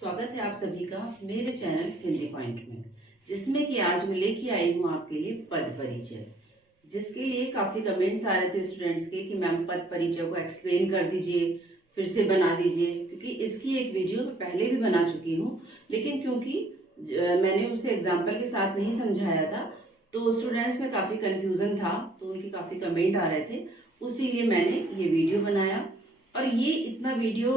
स्वागत है आप सभी का मेरे चैनल हिंदी पॉइंट में, जिसमें कि आज मैं लेके आई हूँ आपके लिए पद परिचय। जिसके लिए काफी कमेंट्स आ रहे थे स्टूडेंट्स के कि मैम पद परिचय को एक्सप्लेन कर दीजिए, फिर से बना दीजिए, क्योंकि इसकी एक वीडियो मैं पहले भी बना चुकी हूँ, लेकिन क्योंकि मैंने उसे एग्जाम्पल के साथ नहीं समझाया था तो स्टूडेंट्स में काफी कंफ्यूजन था, तो उनके काफी कमेंट आ रहे थे, उसीलिए मैंने ये वीडियो बनाया। और ये इतना वीडियो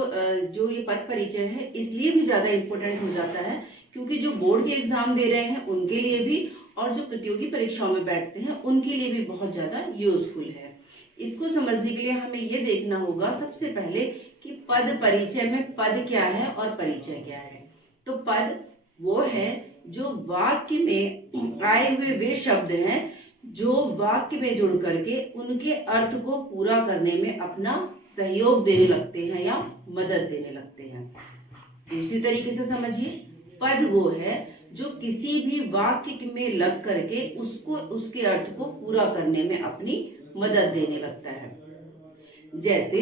जो ये पद परिचय है इसलिए भी ज़्यादा इम्पोर्टेंट हो जाता है क्योंकि जो बोर्ड के एग्जाम दे रहे हैं उनके लिए भी और जो प्रतियोगी परीक्षाओं में बैठते हैं उनके लिए भी बहुत ज़्यादा यूजफुल है। इसको समझने के लिए हमें ये देखना होगा सबसे पहले कि पद परिचय में पद क्या है और परिचय क्या है। तो पद वो है जो वाक्य में आए हुए वे शब्द हैं जो वाक्य में जुड़ करके उनके अर्थ को पूरा करने में अपना सहयोग देने लगते हैं या मदद देने लगते हैं। दूसरी तरीके से समझिए, पद वो है जो किसी भी वाक्य में लग करके उसको उसके अर्थ को पूरा करने में अपनी मदद देने लगता है। जैसे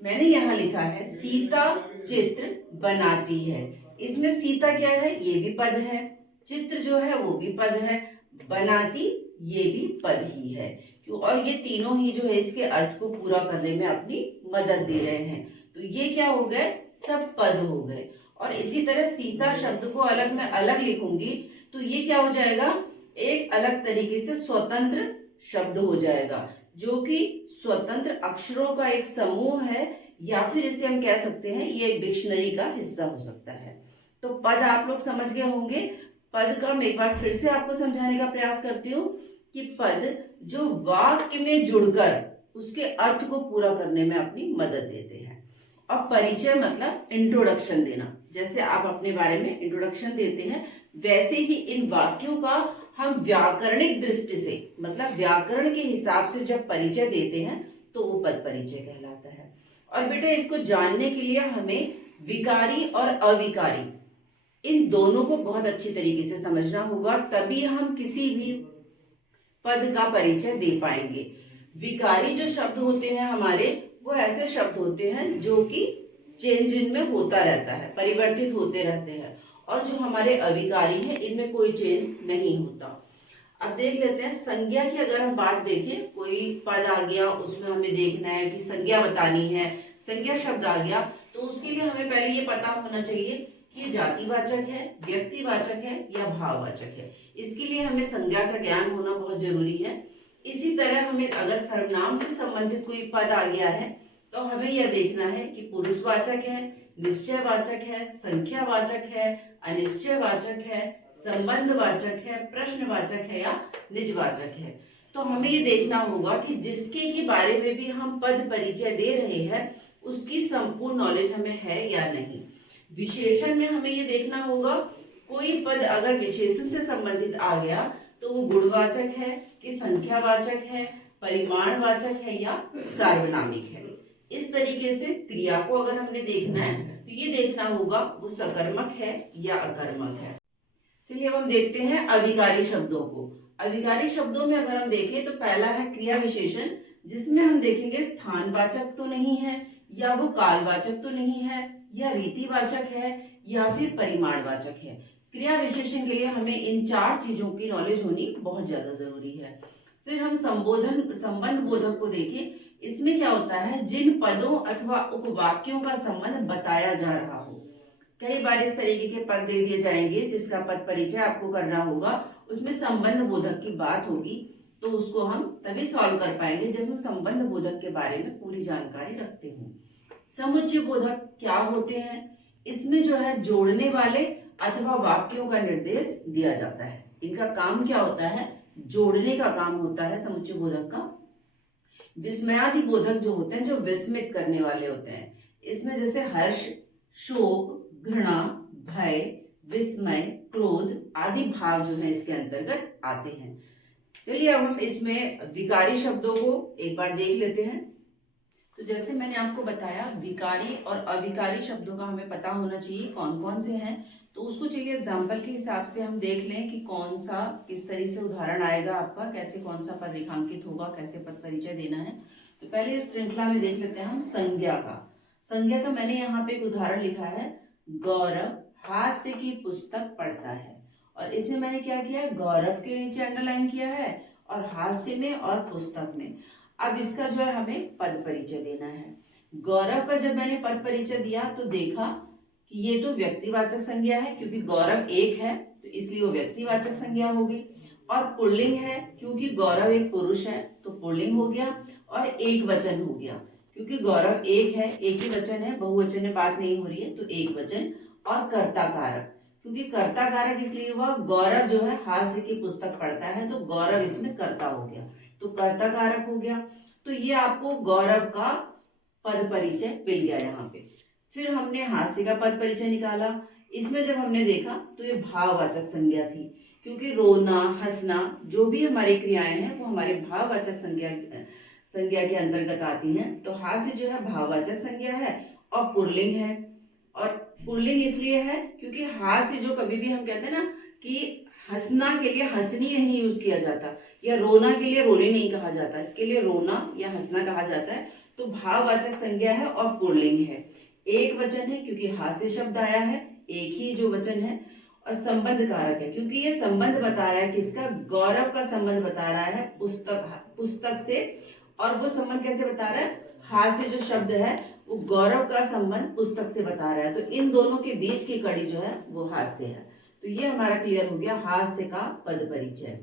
मैंने यहाँ लिखा है सीता चित्र बनाती है। इसमें सीता क्या है, ये भी पद है, चित्र जो है वो भी पद है, बनाती ये भी पद ही है। क्यों? और ये तीनों ही जो है इसके अर्थ को पूरा करने में अपनी मदद दे रहे हैं, तो ये क्या हो गए, सब पद हो गए। और इसी तरह सीता शब्द को अलग मैं अलग लिखूंगी तो ये क्या हो जाएगा, एक अलग तरीके से स्वतंत्र शब्द हो जाएगा जो कि स्वतंत्र अक्षरों का एक समूह है, या फिर इसे हम कह सकते हैं ये एक डिक्शनरी का हिस्सा हो सकता है। तो पद आप लोग समझ गए होंगे। पद का मैं एक बार फिर से आपको समझाने का प्रयास करती हूँ कि पद जो वाक्य में जुड़कर उसके अर्थ को पूरा करने में अपनी मदद देते हैं। और परिचय मतलब इंट्रोडक्शन देना, जैसे आप अपने बारे में इंट्रोडक्शन देते हैं वैसे ही इन वाक्यों का हम व्याकरणिक दृष्टि से मतलब व्याकरण के हिसाब से जब परिचय देते हैं तो वो पद परिचय कहलाता है। और बेटा इसको जानने के लिए हमें विकारी और अविकारी इन दोनों को बहुत अच्छी तरीके से समझना होगा, तभी हम किसी भी पद का परिचय दे पाएंगे। विकारी जो शब्द होते हैं हमारे, वो ऐसे शब्द होते हैं जो कि चेंज इनमें होता रहता है, परिवर्तित होते रहते हैं, और जो हमारे अविकारी हैं इनमें कोई चेंज नहीं होता। अब देख लेते हैं संज्ञा की, अगर हम बात देखें, कोई पद आ गया उसमें हमें देखना है कि संज्ञा बतानी है, संज्ञा शब्द आ गया तो उसके लिए हमें पहले ये पता होना चाहिए कि ये जातिवाचक है, व्यक्तिवाचक है या भाववाचक है। इसके लिए हमें संज्ञा का ज्ञान होना बहुत जरूरी है। इसी तरह हमें अगर सर्वनाम से संबंधित कोई पद आ गया है तो हमें यह देखना है कि पुरुषवाचक है, निश्चयवाचक है, संख्यावाचक है, अनिश्चयवाचक है, संबंधवाचक है, प्रश्नवाचक है या निजवाचक है। तो हमें ये देखना होगा कि जिसके के बारे में भी हम पद परिचय दे रहे हैं उसकी संपूर्ण नॉलेज हमें है या नहीं। विशेषण में हमें ये देखना होगा कोई पद अगर विशेषण से संबंधित आ गया तो वो गुणवाचक है कि संख्यावाचक है, परिमाणवाचक है या सार्वनामिक है। इस तरीके से क्रिया को अगर हमने देखना है तो ये देखना होगा वो सकर्मक है या अकर्मक है। चलिए अब हम देखते हैं अविकारी शब्दों को। अविकारी शब्दों में अगर हम देखें तो पहला है क्रिया विशेषण, जिसमें हम देखेंगे स्थानवाचक तो नहीं है, या वो कालवाचक तो नहीं है, या रीतिवाचक है, या फिर परिमाणवाचक है। क्रिया विशेषण के लिए हमें इन चार चीजों की नॉलेज होनी बहुत ज्यादा जरूरी है। फिर हम संबंध बोधक को देखें। इसमें क्या होता है, जिन पदों अथवा उपवाक्यों का संबंध बताया जा रहा हो। कई बार इस तरीके के पद दे दिए जाएंगे जिसका पद परिचय आपको करना होगा, उसमें संबंध बोधक की बात होगी, तो उसको हम तभी सॉल्व कर पाएंगे जब हम संबंध बोधक के बारे में पूरी जानकारी रखते हों। समुच्चय बोधक क्या होते हैं, इसमें जो है जोड़ने वाले अथवा वाक्यों का निर्देश दिया जाता है। इनका काम क्या होता है, जोड़ने का काम होता है समुच्चय बोधक का। विस्मयादि बोधक जो होते हैं, जो विस्मित करने वाले होते हैं, इसमें जैसे हर्ष, शोक, घृणा, भय, विस्मय, क्रोध आदि भाव जो है इसके अंतर्गत आते हैं। चलिए अब हम इसमें विकारी शब्दों को एक बार देख लेते हैं। तो जैसे मैंने आपको बताया विकारी और अविकारी शब्दों का हमें पता होना चाहिए कौन कौन से हैं, तो उसको चलिए एग्जाम्पल के हिसाब से हम देख लें कि कौन सा किस तरह से उदाहरण आएगा आपका, कैसे कौन सा पद रेखांकित होगा, कैसे पद परिचय देना है। तो पहले इस श्रृंखला में देख लेते हैं हम संज्ञा का। संज्ञा का मैंने यहाँ पे एक उदाहरण लिखा है, गौरव हास्य की पुस्तक पढ़ता है। और इसमें मैंने क्या किया, गौरव के नीचे अंडरलाइन किया है और हास्य में और पुस्तक में। अब इसका जो है हमें पद परिचय देना है। गौरव का जब मैंने पद परिचय दिया तो देखा कि ये तो व्यक्तिवाचक संज्ञा है, क्योंकि गौरव एक है तो इसलिए वो व्यक्तिवाचक संज्ञा हो गई। और पुल्लिंग है क्योंकि गौरव एक पुरुष है तो पुल्लिंग हो गया। और एक वचन हो गया क्योंकि गौरव एक है, एक ही वचन है, बहुवचन में बात नहीं हो रही है तो एक वचन। और कर्ता कारक, क्योंकि कर्ता कारक इसलिए हुआ, गौरव जो है हास्य की पुस्तक पढ़ता है तो गौरव इसमें कर्ता हो गया तो कर्ता कारक हो गया। तो ये आपको गौरव का पद परिचय मिल गया यहाँ पे। फिर हमने हास्य का पद परिचय निकाला। इसमें जब हमने देखा तो ये भाववाचक संज्ञा थी, क्योंकि रोना हंसना जो भी हमारी क्रियाएं हैं वो हमारे भाववाचक संज्ञा के अंतर्गत आती हैं। तो हास्य जो है भाववाचक संज्ञा है और पुल्लिंग है। और पुल्लिंग इसलिए है क्योंकि हास्य जो कभी भी हम कहते हैं ना कि हंसना के लिए हंसनी नहीं यूज किया जाता, या रोना के लिए रोने नहीं कहा जाता, इसके लिए रोना या हंसना कहा जाता है। तो भाववाचक संज्ञा है और पुल्लिंग है। एक वचन है क्योंकि हास्य शब्द आया है, एक ही जो वचन है। और संबंध कारक है क्योंकि ये संबंध बता रहा है किसका, गौरव का संबंध बता रहा है पुस्तक से। और वो संबंध कैसे बता रहा है, हास्य जो शब्द है वो गौरव का संबंध पुस्तक से बता रहा है, तो इन दोनों के बीच की कड़ी जो है वो हास्य है। तो ये हमारा क्लियर हो गया हास्य का पद परिचय।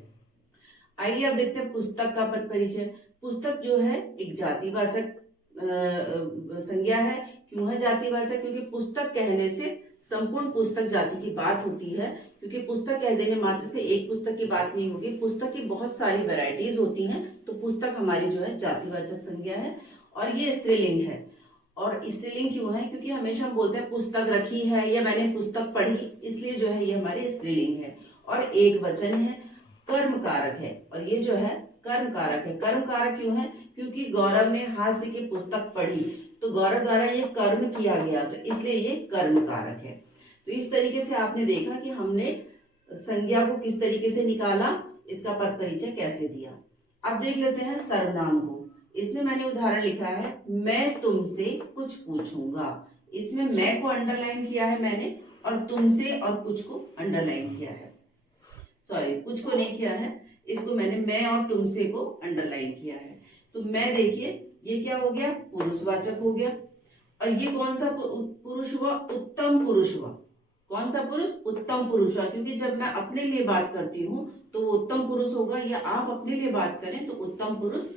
आइए अब देखते हैं पुस्तक का पद परिचय। पुस्तक जो है एक जातिवाचक संज्ञा है। क्यों है जातिवाचक, क्योंकि पुस्तक कहने से संपूर्ण पुस्तक जाति की बात होती है, क्योंकि पुस्तक कह देने मात्र से एक पुस्तक की बात नहीं होगी, पुस्तक की बहुत सारी वैरायटीज होती हैं। तो पुस्तक हमारी जो है जातिवाचक संज्ञा है और ये स्त्रीलिंग है। और स्त्रीलिंग क्यों है, क्योंकि हमेशा हम बोलते हैं पुस्तक रखी है या मैंने पुस्तक पढ़ी, इसलिए जो है ये हमारे स्त्रीलिंग है। और एक वचन है, कर्म कारक है। और ये जो है कर्म कारक है। कर्म कारक क्यों है, क्योंकि गौरव ने हास्य की पुस्तक पढ़ी तो गौरव द्वारा ये कर्म किया गया तो इसलिए ये कर्म कारक है। तो इस तरीके से आपने देखा कि हमने संज्ञा को किस तरीके से निकाला, इसका पद परिचय कैसे दिया। अब देख लेते हैं सर्वनाम को। इसमें मैंने उदाहरण लिखा है, मैं तुमसे कुछ पूछूंगा। इसमें मैं को अंडरलाइन किया है मैंने और तुमसे और कुछ को अंडरलाइन किया है। सॉरी, कुछ को नहीं किया है, इसको मैंने मैं और तुमसे को अंडरलाइन किया है। तो मैं देखिए ये क्या हो गया, पुरुषवाचक हो गया। और ये कौन सा पुरुष हुआ, उत्तम पुरुष हुआ। कौन सा पुरुष, उत्तम पुरुष हुआ, क्योंकि जब मैं अपने लिए बात करती हूँ तो वो उत्तम पुरुष होगा, या आप अपने लिए बात करें तो उत्तम पुरुष।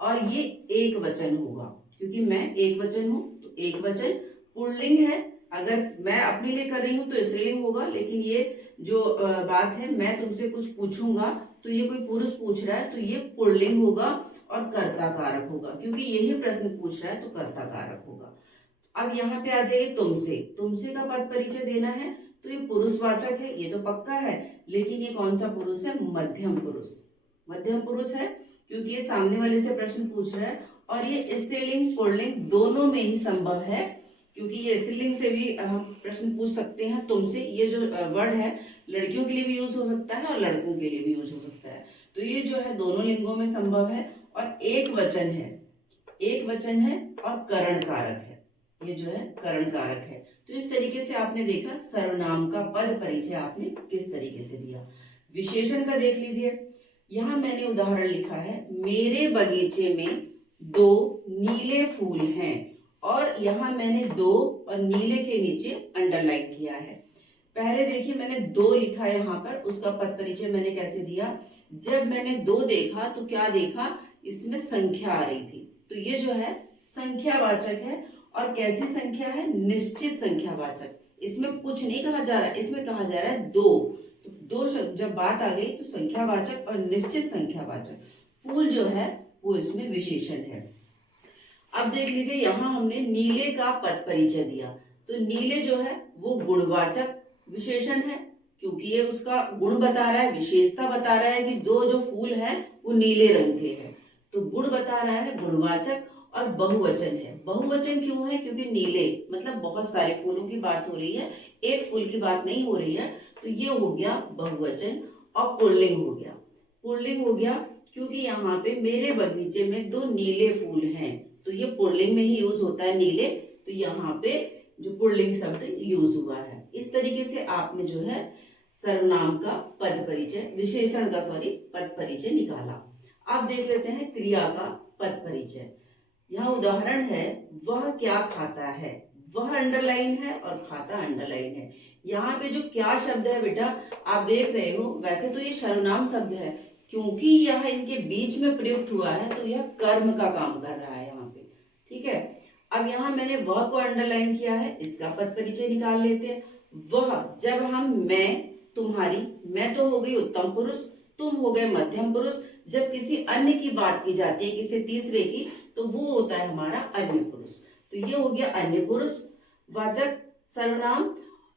और ये एक वचन होगा, क्योंकि मैं एक वचन हूं तो एक वचन। पुल्लिंग है, अगर मैं अपने लिए कर रही हूँ तो स्त्रीलिंग होगा, लेकिन ये जो बात है मैं तुमसे कुछ पूछूंगा तो ये कोई पुरुष पूछ रहा है तो ये पुल्लिंग होगा और कर्ता कारक होगा, क्योंकि यही प्रश्न पूछ रहा है तो कर्ता कारक होगा। अब यहाँ पे आ जाइए, तुमसे। तुमसे का पद परिचय देना है तो ये पुरुषवाचक है, ये तो पक्का है, लेकिन ये कौन सा पुरुष है, मध्यम पुरुष। मध्यम पुरुष है क्योंकि ये सामने वाले से प्रश्न पूछ रहा है। और ये स्त्रीलिंग पुल्लिंग दोनों में ही संभव है, क्योंकि ये स्त्रीलिंग से भी हम प्रश्न पूछ सकते हैं तुमसे। ये जो वर्ड है लड़कियों के लिए भी यूज हो सकता है और लड़कों के लिए भी यूज हो सकता है। तो ये जो है दोनों लिंगों में संभव है। और एक वचन है, एक वचन है और करण कारक है। ये जो है करण कारक है। तो इस तरीके से आपने देखा सर्वनाम का पद परिचय आपने किस तरीके से दिया। विशेषण का देख लीजिए। यहाँ मैंने उदाहरण लिखा है, मेरे बगीचे में 2 नीले फूल हैं। और यहाँ मैंने 2 और नीले के नीचे अंडरलाइन किया है। पहले देखिए मैंने 2 लिखा है यहाँ पर, उसका पद परिचय मैंने कैसे दिया। जब मैंने 2 देखा तो क्या देखा, इसमें संख्या आ रही थी, तो ये जो है संख्यावाचक है। और कैसी संख्या है, निश्चित संख्यावाचक। इसमें कुछ नहीं कहा जा रहा है, इसमें कहा जा रहा है 2। तो 2 जब बात आ गई तो संख्यावाचक और निश्चित संख्यावाचक। फूल जो है वो इसमें विशेषण है। अब देख लीजिए, यहाँ हमने नीले का पद परिचय दिया तो नीले जो है वो गुणवाचक विशेषण है, क्योंकि ये उसका गुण बता रहा है, विशेषता बता रहा है कि जो फूल है वो नीले रंग के हैं। तो गुण बता रहा है, गुणवाचक। और बहुवचन है। बहुवचन क्यों है, क्योंकि नीले मतलब बहुत सारे फूलों की बात हो रही है, एक फूल की बात नहीं हो रही है। तो ये हो गया बहुवचन। और पुल्लिंग हो गया। पुल्लिंग हो गया क्योंकि यहाँ पे मेरे बगीचे में 2 नीले फूल हैं, तो ये पुल्लिंग में ही यूज होता है नीले। तो यहाँ पे जो पुल्लिंग शब्द यूज हुआ है। इस तरीके से आपने जो है सर्वनाम का पद परिचय, विशेषण का पद परिचय निकाला। अब देख लेते हैं क्रिया का पद परिचय। यहाँ उदाहरण है, वह क्या खाता है। वह अंडरलाइन है और खाता अंडरलाइन है। यहाँ पे जो क्या शब्द है बेटा आप देख रहे हो, वैसे तो ये सर्वनाम शब्द है, क्योंकि यह इनके बीच में प्रयुक्त हुआ है तो यह कर्म का काम कर रहा है यहाँ पे। ठीक है, अब यहाँ मैंने वह को अंडरलाइन किया है, इसका पद परिचय निकाल लेते हैं। वह, जब हम मैं, तुम्हारी, मैं तो हो गई उत्तम पुरुष, तुम हो गए मध्यम पुरुष, जब किसी अन्य की बात की जाती है, किसी तीसरे की, तो वो होता है हमारा अन्य पुरुष। तो ये हो गया अन्य पुरुष वाचक सर्वनाम,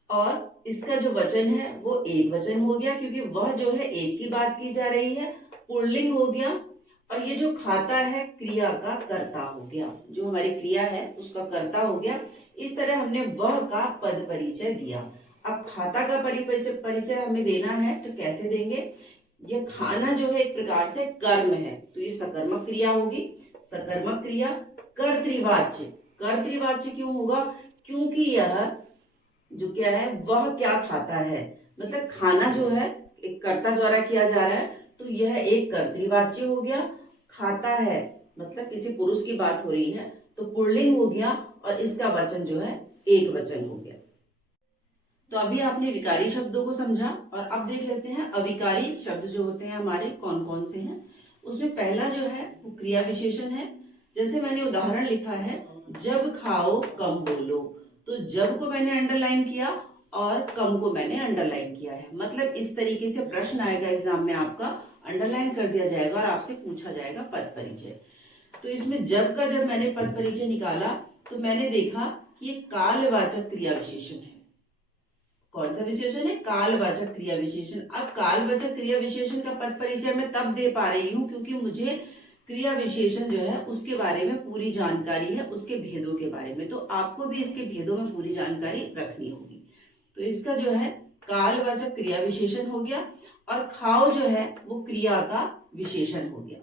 और इसका जो वचन है वो एक वचन हो गया, क्योंकि वह जो है एक की बात की जा रही है, पुल्लिंग हो गया। और ये जो खाता है क्रिया का कर्ता हो गया, जो हमारी क्रिया है उसका कर्ता हो गया। इस तरह हमने वह का पद परिचय दिया। अब खाता का परिचय हमें देना है, तो कैसे देंगे? यह खाना जो है एक प्रकार से कर्म है, तो ये सकर्मक क्रिया होगी। सकर्मक क्रिया कर्तृवाच्य। कर्तृवाच्य क्यों होगा? क्योंकि यह जो क्या है, वह क्या खाता है, मतलब खाना जो है एक कर्ता द्वारा किया जा रहा है, तो यह एक कर्तृवाच्य हो गया। खाता है मतलब किसी पुरुष की बात हो रही है, तो पुल्लिंग हो गया, और इसका वचन जो है एक वचन हो गया। तो अभी आपने विकारी शब्दों को समझा, और अब देख लेते हैं अविकारी शब्द जो होते हैं हमारे कौन कौन से हैं। उसमें पहला जो है वो क्रिया विशेषण है। जैसे मैंने उदाहरण लिखा है, जब खाओ कम बोलो, तो जब को मैंने अंडरलाइन किया और कम को मैंने अंडरलाइन किया है। मतलब इस तरीके से प्रश्न आएगा एग्जाम में, आपका अंडरलाइन कर दिया जाएगा और आपसे पूछा जाएगा पद परिचय। तो इसमें जब का जब मैंने पद परिचय निकाला, तो मैंने देखा कि ये कालवाचक क्रिया विशेषण है। कौन सा विशेषण है? कालवाचक क्रिया विशेषण। अब कालवाचक क्रिया विशेषण का पद परिचय मैं तब दे पा रही हूँ क्योंकि मुझे क्रिया विशेषण जो है उसके बारे में पूरी जानकारी है, उसके भेदों के बारे में। तो आपको भी इसके भेदों में पूरी जानकारी रखनी होगी। तो इसका जो है कालवाचक क्रिया विशेषण हो गया, और खाओ जो है वो क्रिया का विशेषण हो गया।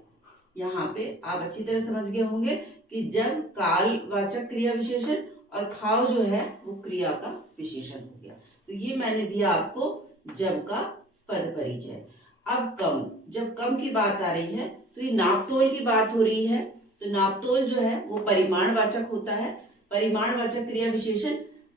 यहाँ पे आप अच्छी तरह समझ गए होंगे कि जब कालवाचक क्रिया विशेषण और खाओ जो है वो क्रिया का विशेषण हो गया। तो ये मैंने दिया आपको जब का पद परिचय। अब कम, जब कम की बात आ रही है तो ये नापतोल की बात हो रही है, तो नापतोल जो है वो परिमाणवाचक होता है। परिमाणवाचक क्रिया विशेषण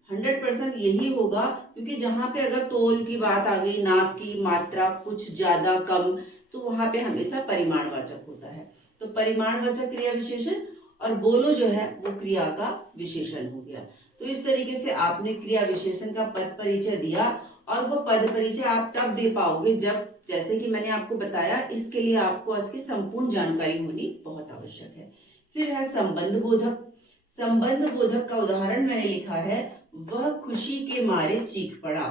100% यही होगा, क्योंकि जहां पे अगर तोल की बात आ गई, नाप की मात्रा कुछ ज्यादा कम, तो वहां पे हमेशा परिमाणवाचक होता है। तो परिमाणवाचक क्रिया विशेषण, और बोलो जो है वो क्रिया का विशेषण हो गया। तो इस तरीके से आपने क्रिया विशेषण का पद परिचय दिया, और वो पद परिचय आप तब दे पाओगे जब, जैसे कि मैंने आपको बताया, इसके लिए आपको इसकी संपूर्ण जानकारी होनी बहुत आवश्यक है। फिर है संबंध बोधक। संबंध बोधक का उदाहरण मैंने लिखा है, वह खुशी के मारे चीख पड़ा।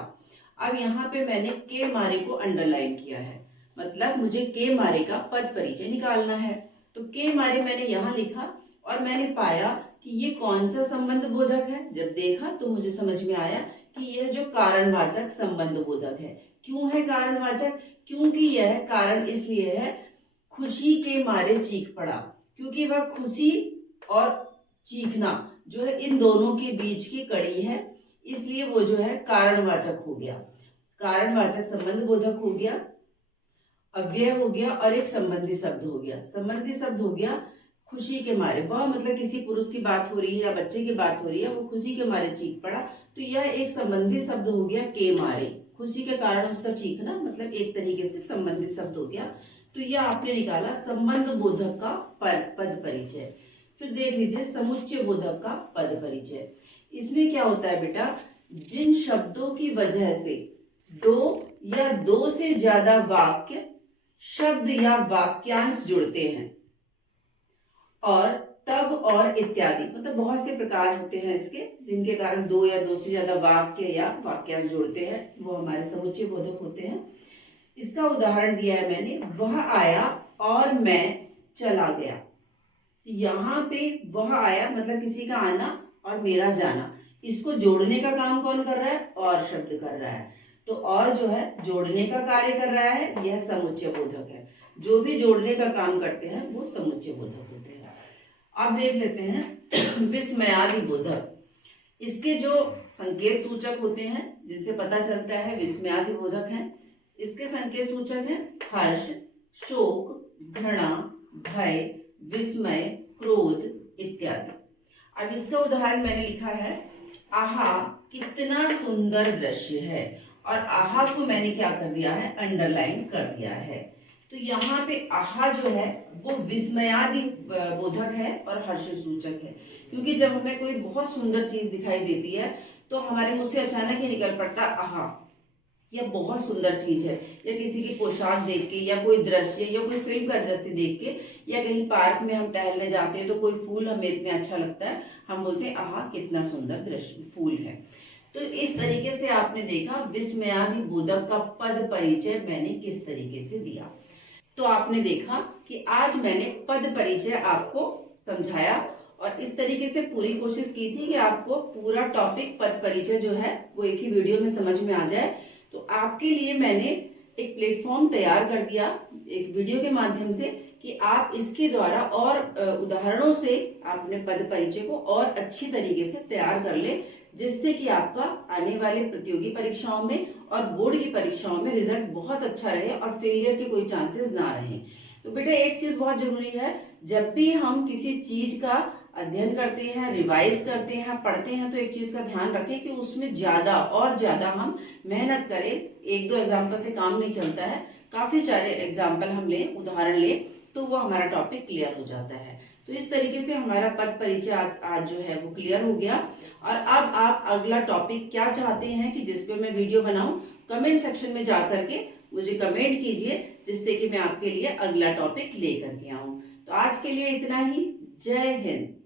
अब यहाँ पे मैंने के मारे को अंडरलाइन किया है, मतलब मुझे के मारे का पद परिचय निकालना है। तो के मारे मैंने यहाँ लिखा, और मैंने पाया कि ये कौन सा संबंध बोधक है। जब देखा तो मुझे समझ में आया कि यह जो कारणवाचक संबंध बोधक है। क्यों है कारणवाचक? क्योंकि यह कारण इसलिए है, खुशी के मारे चीख पड़ा, क्योंकि वह खुशी और चीखना जो है इन दोनों के बीच की कड़ी है, इसलिए वो जो है कारणवाचक हो गया। कारणवाचक संबंध बोधक हो गया, अव्यय हो गया, और एक संबंधी शब्द हो गया। संबंधी शब्द हो गया खुशी के मारे, वह मतलब किसी पुरुष की बात हो रही है या बच्चे की बात हो रही है, वो खुशी के मारे चीख पड़ा, तो यह एक संबंधी शब्द हो गया के मारे। खुशी के कारण उसका चीखना मतलब एक तरीके से संबंधी शब्द हो गया। तो यह आपने निकाला संबंध बोधक का पद परिचय। फिर देख लीजिए समुच्चय बोधक का पद परिचय। इसमें क्या होता है बेटा, जिन शब्दों की वजह से दो या दो से ज्यादा वाक्य, शब्द या वाक्यांश जुड़ते हैं, और तब और इत्यादि, मतलब बहुत से प्रकार होते हैं इसके, जिनके कारण दो या दो से ज्यादा वाक्य या वाक्यांश जुड़ते हैं, वो हमारे समुच्चय बोधक होते हैं। इसका उदाहरण दिया है मैंने, वह आया और मैं चला गया। यहाँ पे वह आया मतलब किसी का आना और मेरा जाना, इसको जोड़ने का काम कौन कर रहा है? और शब्द कर रहा है। तो और जो है जोड़ने का कार्य कर रहा है, यह समुच्चय बोधक है। जो भी जोड़ने का काम करते हैं वो समुच्चय बोधक होते हैं। अब देख लेते हैं विस्मयादि बोधक। इसके जो संकेत सूचक होते हैं जिनसे पता चलता है विस्मयादि बोधक हैं, इसके संकेत सूचक हैं हर्ष, शोक, घृणा, भय, विस्मय, क्रोध इत्यादि। अब इसका उदाहरण मैंने लिखा है, आहा कितना सुंदर दृश्य है, और आहा को मैंने क्या कर दिया है, अंडरलाइन कर दिया है। तो यहाँ पे आहा जो है वो विस्मयादि बोधक है और हर्ष सूचक है, क्योंकि जब हमें कोई बहुत सुंदर चीज दिखाई देती है तो हमारे मुंह से अचानक ही निकल पड़ता आहा, यह बहुत सुंदर चीज है, या किसी की पोशाक देख के, या कोई दृश्य, या कोई फिल्म का दृश्य देख के, या कहीं पार्क में हम टहलने जाते हैं तो कोई फूल हमें इतना अच्छा लगता है, हम बोलते हैं आहा कितना सुंदर दृश्य फूल है। तो इस तरीके से आपने देखा विस्मयादि बोधक का पद परिचय मैंने किस तरीके से दिया। तो आपने देखा कि आज मैंने पद परिचय आपको समझाया, और इस तरीके से पूरी कोशिश की थी कि आपको पूरा टॉपिक पद परिचय जो है वो एक ही वीडियो में समझ में आ जाए। तो आपके लिए मैंने एक प्लेटफॉर्म तैयार कर दिया एक वीडियो के माध्यम से, कि आप इसके द्वारा और उदाहरणों से अपने पद परिचय को और अच्छी तरीके से तैयार कर ले, जिससे कि आपका आने वाले प्रतियोगी परीक्षाओं में और बोर्ड की परीक्षाओं में रिजल्ट बहुत अच्छा रहे और फेलियर के कोई चांसेस ना रहे। तो बेटा एक चीज बहुत जरूरी है, जब भी हम किसी चीज का अध्ययन करते हैं, रिवाइज करते हैं, पढ़ते हैं, तो एक चीज का ध्यान रखें कि उसमें ज्यादा और ज्यादा हम मेहनत करें। एक दो एग्जाम्पल से काम नहीं चलता है, काफी सारे एग्जाम्पल हम लें, उदाहरण लें, तो वो हमारा टॉपिक क्लियर हो जाता है। तो इस तरीके से हमारा पद परिचय आज जो है वो क्लियर हो गया। और अब आप अगला टॉपिक क्या चाहते हैं कि जिस पे मैं वीडियो बनाऊं, कमेंट सेक्शन में जा करके मुझे कमेंट कीजिए, जिससे कि मैं आपके लिए अगला टॉपिक लेकर के आऊं। तो आज के लिए इतना ही। जय हिंद।